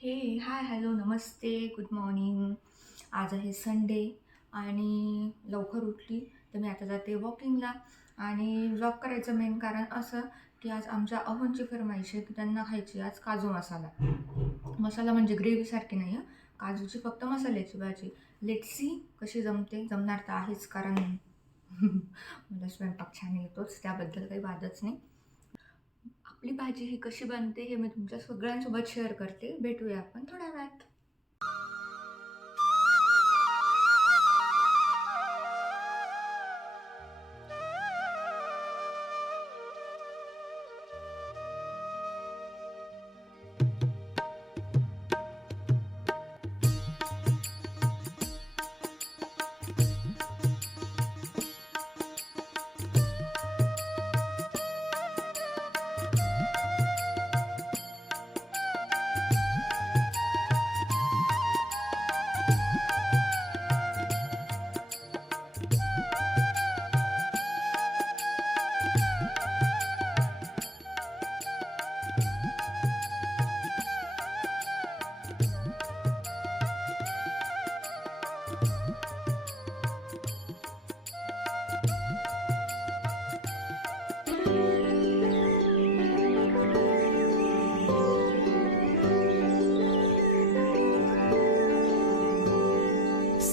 हे, हाय, हॅलो, नमस्ते, good morning. आज आहे संडे आणि लवकर उठली, तर मी आता जाते वॉकिंगला. आणि व्लॉग करायचं मेन कारण असं की आज आमच्या अहोंची फरमाईश आहे की त्यांना खायची आज काजू मसाला. मसाला म्हणजे ग्रेव्हीसारखी नाही हं, काजूची फक्त मसाल्याची भाजी. लेट्स सी कशी जमते. जमणार तर आहेच, कारण मला स्वयंपाक छान येतोच, त्याबद्दल काही वादच नाही. आपली भाजी ही कशी बनते हे मी तुमच्या सगळ्यांसोबत शेअर करते. भेटूया आपण थोड्या वेळात.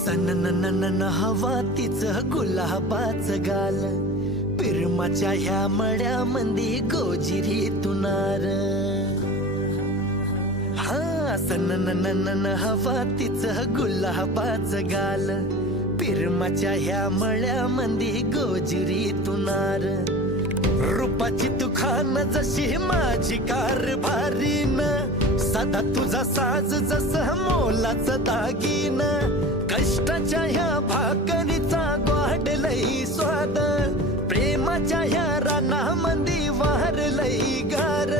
सननननन हवा तिचं गुलाबाच गाल, पिरमाच्या ह्या मड्यामंदी गोजिरी तुनार. हा सननननन हवा तिचं गुलाबाच गाल, पिरमाच्या ह्या मळ्यामंदी गोजिरी तुनार. रूपाची तुखान जशी माझी कारभारीन, सदा तुझा साज जस मोलाच दागीन. कष्टाच्या ह्या भाकरीचा ग्वाडलई स्वाद, प्रेमाच्या ह्या रानामंदी वारलई गार.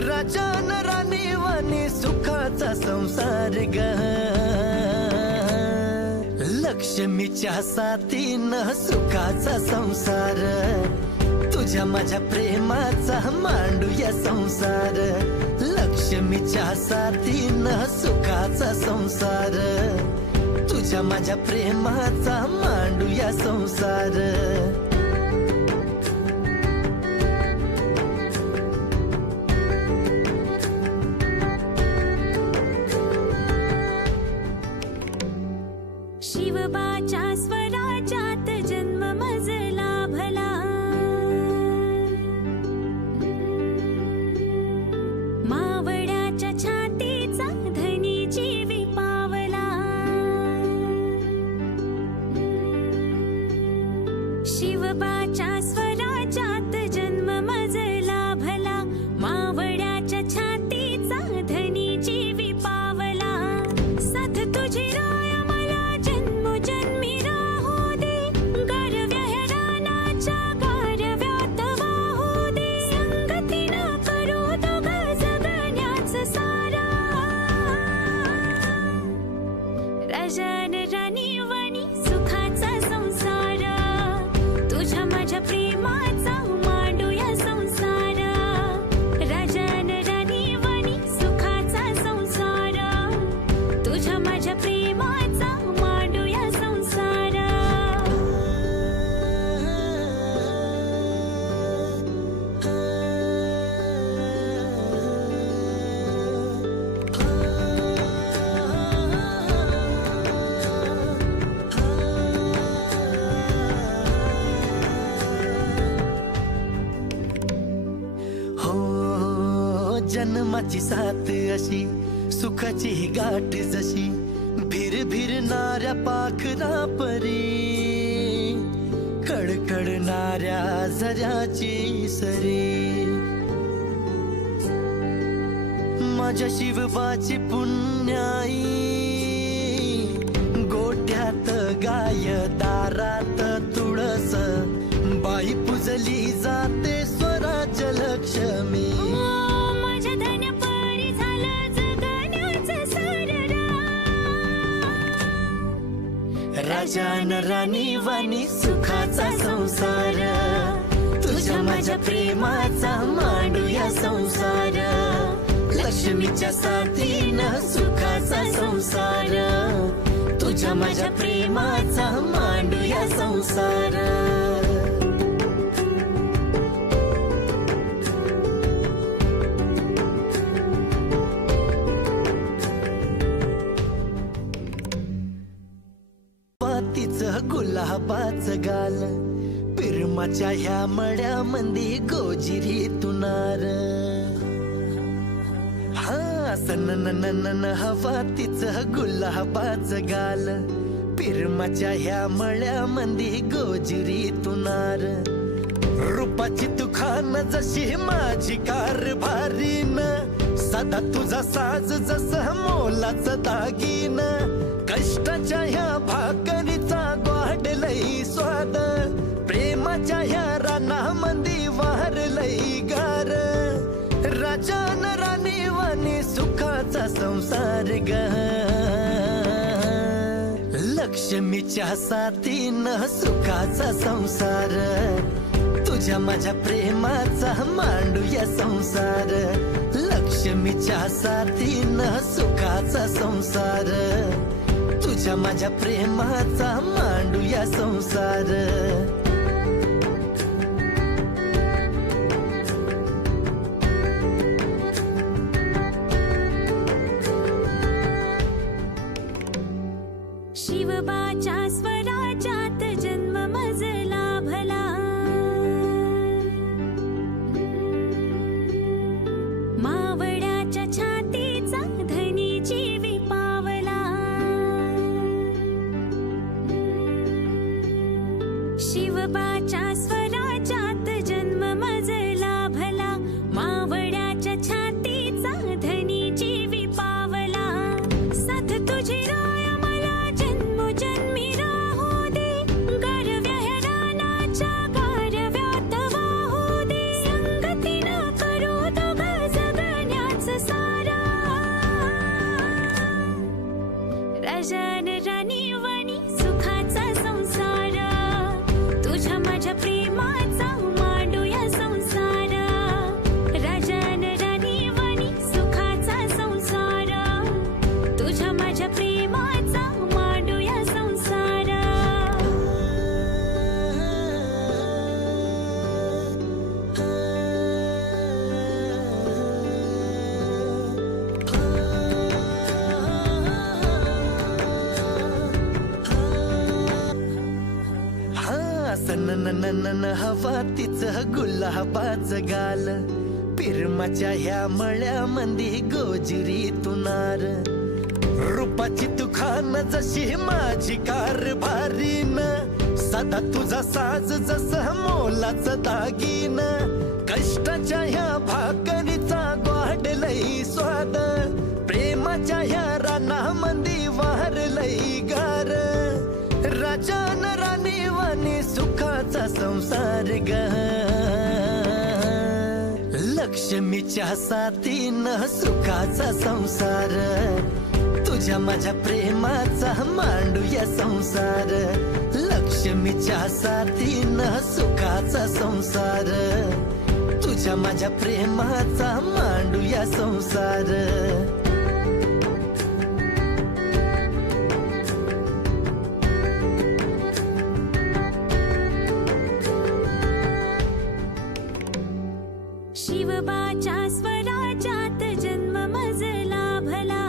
राजान राणी वाणी सुखाचा संसार ग, लक्ष्मीच्या साथीनं सुखाचा संसार. तुझ्या माझ्या प्रेमाचा मांडूया संसार, लक्ष्मीच्या साथीनं सुखाचा संसार. तुझ्या माझ्या प्रेमाचा मांडूया संसार. शिवबाच्या स्वराज्यात जन्म मजला भला, मावळ्याच्या छातीचा धनी जीवी पावला. शिवबाच्या स्वराज्यात जन्म मजला भला, मावळ्याच्या छातीचा धनी जीवी पावला. साथ तुझी राय मला जन्मोजन्मी राहू दे, गारव्या ह्या रानाच्या गारव्यात वाहू दे. संगतीनं करू दोघं जगण्याच सारा, राजान राणी वाणी सुखाचा संसार. तुझ्या माझ्या प्रेमाचा मांडूया संसार, राजान राणी वाणी सुखाचा संसार. तुझ्या माझ्या प्रेमाचा मांडूया संसार. हो जन्माची साथ अशी, सुखाची ही गाठ जशी, भिरभिरणाऱ्या पाखरा परी, कडकडणाऱ्या झऱ्याची सरी. माझ्या शिवबाची पुण्याई, गोट्यात गाय दारात तुळस, बाई पुजली जाते स्वराज्य लक्ष्मी. माझ्या धन्य परी झालं जगण्याचं सररा, राजान राणी वाणी सुखाचा संसार. तुझ्या माझ्या प्रेमाचा मांडूया संसार, लक्ष्मीच्या साथी न सुखाचा संसार तुझ्या माझ्या प्रेमाचा मांडूया संसार पातीचं गुलाबाच गाल पिरमाच्या ह्या मळ्यामंदी गोजिरी तुनार हा सनन हवा तिचं गुलाबाच गाल पिरमाच्या ह्या मळ्यामंदी गोजिरी तुनार रूपाची तुखान जशी माझी कारभारीन सदा तुझा साज जसं मोलाच दागीन कष्टाच्या ह्या भाकरीचा ग्वाडलई स्वाद प्रेमाच्या ह्या रानामंदी वारलई गार राजान राणी वाणी सुखाचा संसार ग लक्ष्मीच्या साथीनं सुखाचा संसार तुझ्या माझ्या प्रेमाचा मांडूया संसार लक्ष्मीच्या साथीनं सुखाचा संसार तुझ्या माझ्या प्रेमाचा मांडूया संसार शिवबाच्या स्वराज्यात जन्म मजला भला मावळ्याच्या छातीचा धनी जीवी पावला शिवबाच्या स्वराज्यात जन्म मजला भला मावळ्याच्या छातीचा धनी जीवी पावला साथ तुझी राय मला जन्मोजन्मी राहू दे गारव्या ह्या रानाच्या गारव्यात वाहू दे संगतीनं करू दोघं जगण्याचं सारा राजान राणी वाणी सुखाचा संसार तुझ्या माझ्या प्रेमाचा मांडूया संसार राजान राणी वाणी सुखाचा संसार तुझ्या माझ्या प्रेमाचा मांडूया संसार हा सनन हवा तिचं गुलाबाच गाल पिरमाच्या ह्या मळ्यामंदी गोजिरी तुनार रूपाची तुखान जशी माझी कारभारीन सदा तुझा साज जसं मोलाच दागीन कष्टाच्या ह्या भाकरीचा ग्वाडलई स्वाद प्रेमाच्या ह्या रानामंदी वारलई गार राजान राणी वाणी सुखाचा संसार ग लक्ष्मीच्या साथीनं सुखाचा संसार तुझ्या माझ्या प्रेमाचा मांडूया संसार लक्ष्मीच्या साथीनं सुखाचा संसार तुझ्या माझ्या प्रेमाचा मांडूया संसार शिवबाच्या स्वराज्यात जन्म मजला भला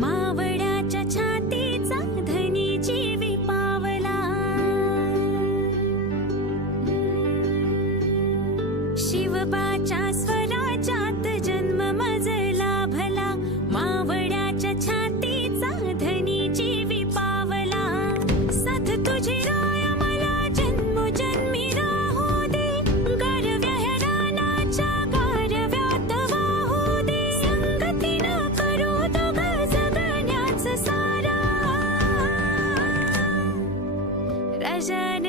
मावळ्याच्या छातीचा धनी जीवी पावला शिवबाच्या स्वराज्यात जन्म मजला भला मावळ्याच्या छातीचा धनी जीवी पावला साथ तुझी राय मला जन्मोजन्मी राहू दे गारव्या ह्या रानाच्या गारव्यात वाहू दे संगतीनं करू दोघं जगण्याचं सारा राजान